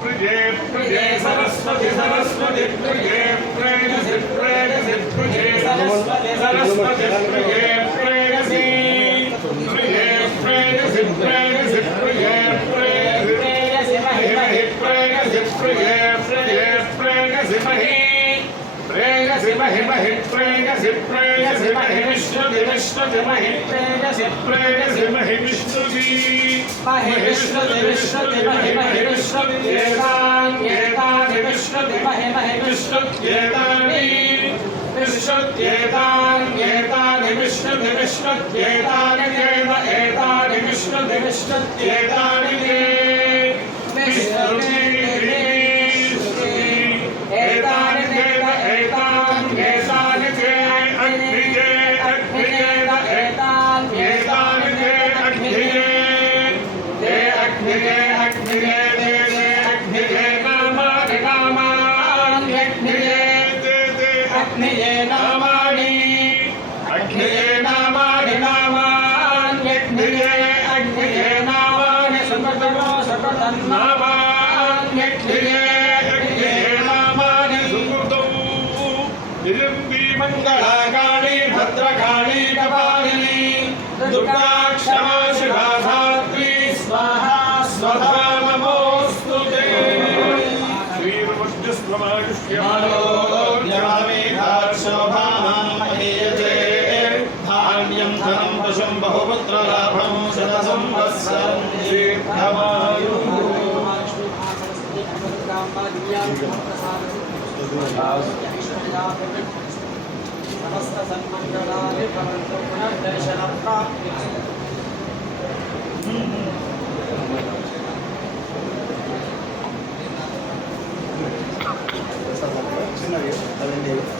ప్రియే ప్రియే సరస్వతి సరస్వతి ప్రియే ప్రేయసి ప్రేయసి ప్రియే సరస్వతి సరస్వతి ప్రియే ప్రేయసి ప్రియే ప్రేయసి ప్రేయసి ప్రియే ప్రేయసి మహిమహి ప్రేయసి ప్రియే ప్రియే ప్రేయసి మహి ప్రేయసి మహిమహి ప్రేయసి ప్రేయసి మహి విష్ణుది విష్ణుది మహి ప్రేయసి ప్రేయసి మహి విష్ణుది మహి విష్ణుది విష్ణుది మహి మహి విష్ణుది విష్ణుత్యేతాని విష్ణుత్యేతాని విష్ణుత్యేతాని ఏతాని ఏతాని విష్ణుత్యేతాని అగ్నియే నామాని అగ్నియే నామాని నామాన్యగ్నియే అగ్నియే నామాని సుమతమో సుమతన్నామాన్యగ్నియే అగ్నియే నామాని సుమృతౌ నిరుంగి మంగళాకాళి భద్రకాళి కపాలిని దుర్గా बहुपुत्रलाभं शतसंवत्सरं दीर्घमायुः समस्तसन्मङ्गलानि भवन्तु पुनर्दर्शनप्राप्ति Thank you.